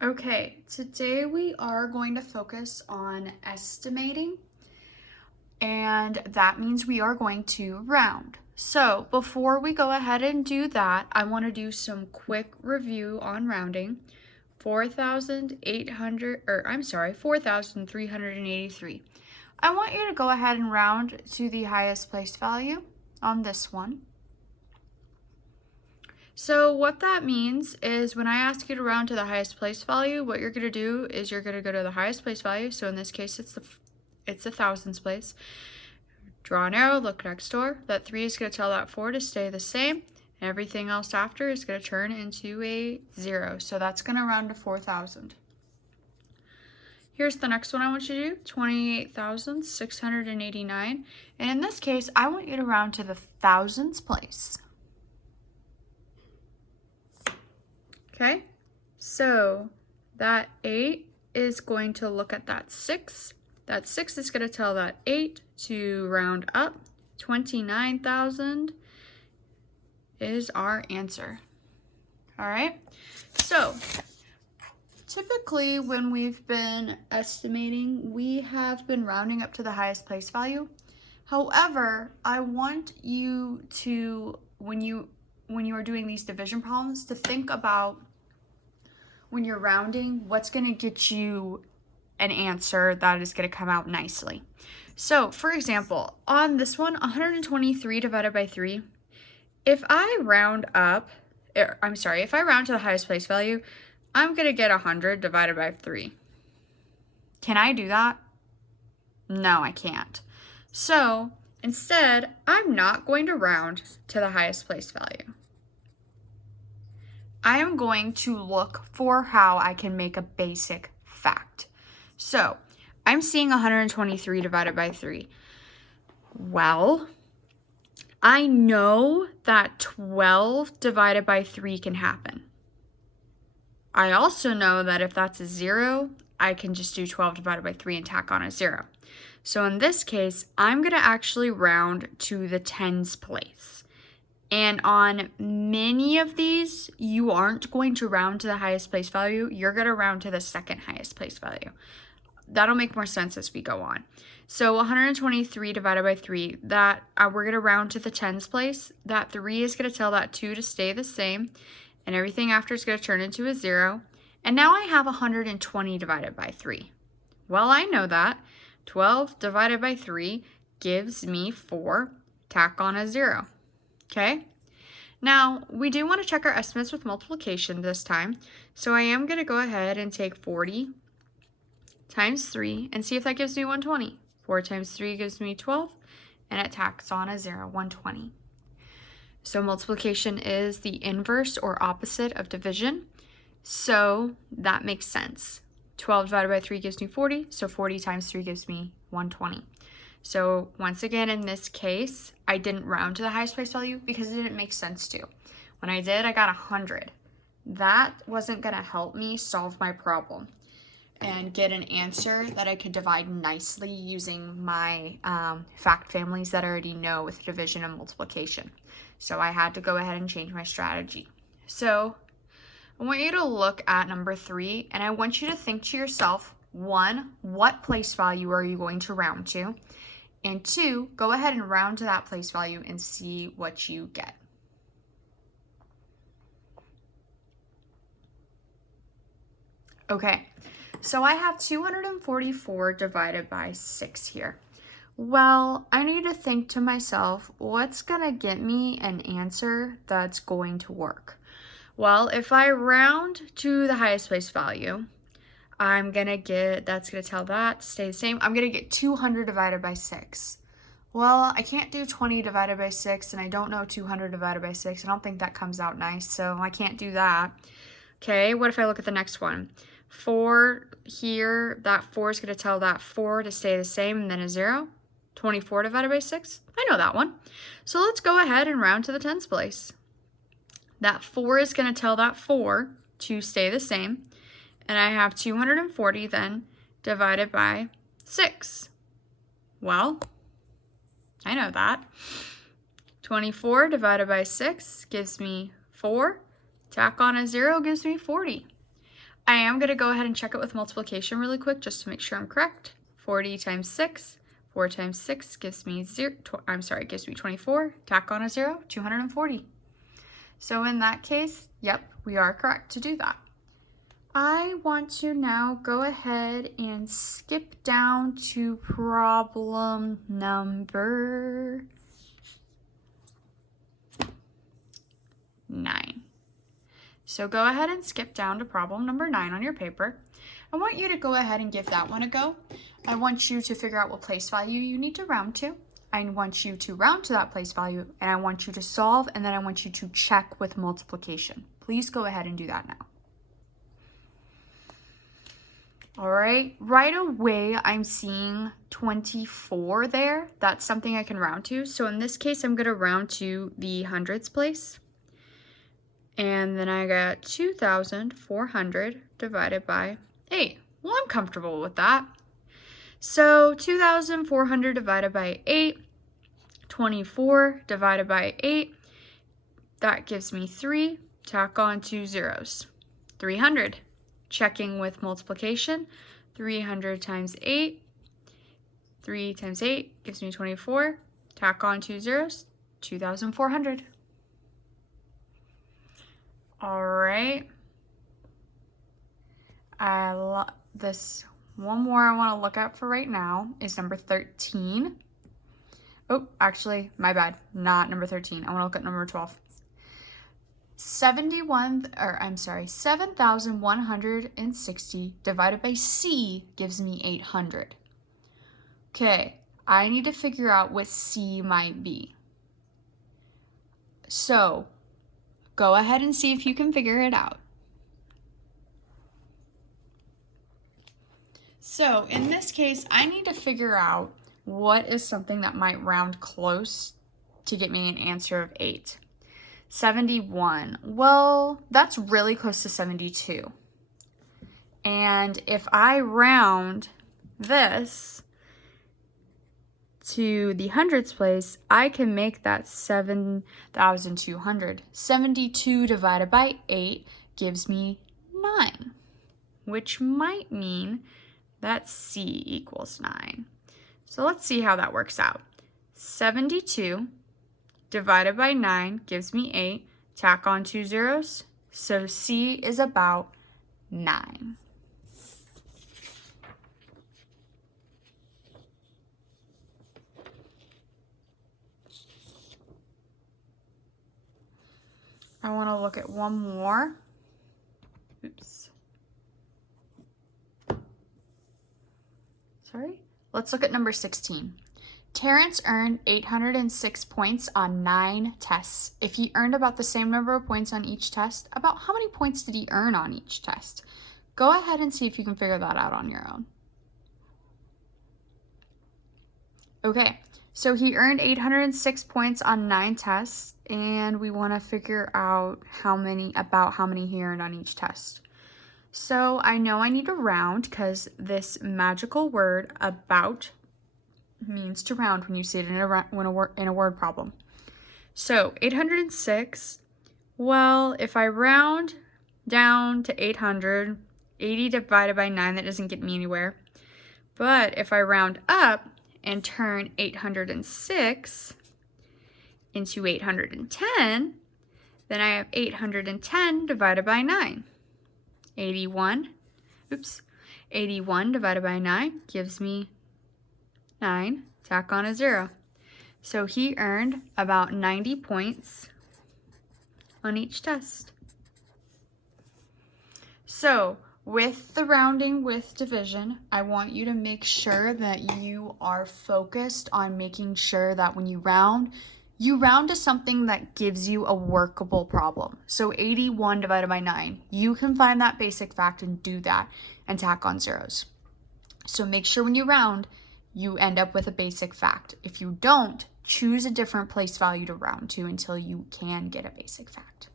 Okay, today we are going to focus on estimating, and that means we are going to round. So before we go ahead and do that, I want to do some quick review on rounding. 4,383. I want you to go ahead and round to the highest place value on this one. So what that means is when I ask you to round to the highest place value, what you're going to do is you're going to go to the highest place value. So in this case, it's the thousands place. Draw an arrow, look next door. That 3 is going to tell that 4 to stay the same. And everything else after is going to turn into a 0. So that's going to round to 4,000. Here's the next one I want you to do, 28,689. And in this case, I want you to round to the thousands place. Okay, so that 8 is going to look at that 6. That 6 is going to tell that 8 to round up. 29,000 is our answer. All right, so typically when we've been estimating, we have been rounding up to the highest place value. However, I want you to, when you are doing these division problems, to think about when you're rounding, what's going to get you an answer that is going to come out nicely. So, for example, on this one, 123 divided by 3, if I round to the highest place value, I'm going to get 100 divided by 3. Can I do that? No, I can't. So, instead, I'm not going to round to the highest place value. I am going to look for how I can make a basic fact. So, I'm seeing 123 divided by 3. Well, I know that 12 divided by 3 can happen. I also know that if that's a 0, I can just do 12 divided by 3 and tack on a 0. So in this case, I'm going to actually round to the tens place. And on many of these, you aren't going to round to the highest place value. You're going to round to the second highest place value. That'll make more sense as we go on. So 123 divided by 3, that we're going to round to the tens place. That 3 is going to tell that 2 to stay the same. And everything after is going to turn into a 0. And now I have 120 divided by 3. Well, I know that. 12 divided by 3 gives me 4. Tack on a 0. Okay, now we do want to check our estimates with multiplication this time. So I am going to go ahead and take 40 times 3 and see if that gives me 120. 4 times 3 gives me 12, and it tacks on a 0, 120. So multiplication is the inverse or opposite of division. So that makes sense. 12 divided by 3 gives me 40, so 40 times 3 gives me 120. So once again, in this case, I didn't round to the highest place value because it didn't make sense to. When I did, I got 100. That wasn't going to help me solve my problem and get an answer that I could divide nicely using my fact families that I already know with division and multiplication. So I had to go ahead and change my strategy. So I want you to look at number 3, and I want you to think to yourself, 1, what place value are you going to round to? And 2, go ahead and round to that place value and see what you get. Okay, so I have 244 divided by 6 here. Well, I need to think to myself, what's going to get me an answer that's going to work? Well, if I round to the highest place value, I'm going to get, that's going to tell that to stay the same. I'm going to get 200 divided by 6. Well, I can't do 20 divided by 6, and I don't know 200 divided by 6. I don't think that comes out nice, so I can't do that. Okay, what if I look at the next one? 4 here, that 4 is going to tell that 4 to stay the same, and then a 0. 24 divided by 6, I know that one. So let's go ahead and round to the tens place. That 4 is going to tell that 4 to stay the same. And I have 240 then divided by 6. Well, I know that. 24 divided by 6 gives me 4. Tack on a 0 gives me 40. I am going to go ahead and check it with multiplication really quick just to make sure I'm correct. 40 times 6, 4 times 6 gives me gives me 24. Tack on a 0, 240. So in that case, yep, we are correct to do that. I want to now go ahead and skip down to problem number 9. So go ahead and skip down to problem number 9 on your paper. I want you to go ahead and give that one a go. I want you to figure out what place value you need to round to. I want you to round to that place value, and I want you to solve, and then I want you to check with multiplication. Please go ahead and do that now. All right, right away I'm seeing 24 there. That's something I can round to. So in this case, I'm gonna round to the hundreds place. And then I got 2,400 divided by 8. Well, I'm comfortable with that. So 2,400 divided by 8, 24 divided by 8, that gives me 3. Tack on 2 zeros. 300. Checking with multiplication. 300 times 8. 3 times 8 gives me 24. Tack on 2 zeros. 2,400. All right. This one more I want to look at for right now is number 13. Oh, actually, my bad. Not number 13. I want to look at number 12. 7,160 divided by C gives me 800. Okay, I need to figure out what C might be. So, go ahead and see if you can figure it out. So in this case, I need to figure out what is something that might round close to get me an answer of 8. 71. Well, that's really close to 72. And if I round this to the hundreds place, I can make that 7,200. 72 divided by 8 gives me 9, which might mean that C equals 9. So let's see how that works out. 72 divided by 9 gives me 8. Tack on 2 zeros. So C is about 9. I want to look at one more. Oops. Sorry. Let's look at number 16. Terrence earned 806 points on 9 tests. If he earned about the same number of points on each test, about how many points did he earn on each test? Go ahead and see if you can figure that out on your own. Okay, so he earned 806 points on 9 tests, and we want to figure out how many he earned on each test. So I know I need to round because this magical word about means to round when you see it in a word problem. So 806, well, if I round down to 800, 80 divided by 9, that doesn't get me anywhere. But if I round up and turn 806 into 810, then I have 810 divided by 9. 81 divided by 9 gives me 9. Tack on a 0. So he earned about 90 points on each test. So with the rounding with division, I want you to make sure that you are focused on making sure that when you round to something that gives you a workable problem. So 81 divided by 9, you can find that basic fact and do that and tack on zeros. So make sure when you round, you end up with a basic fact. If you don't, choose a different place value to round to until you can get a basic fact.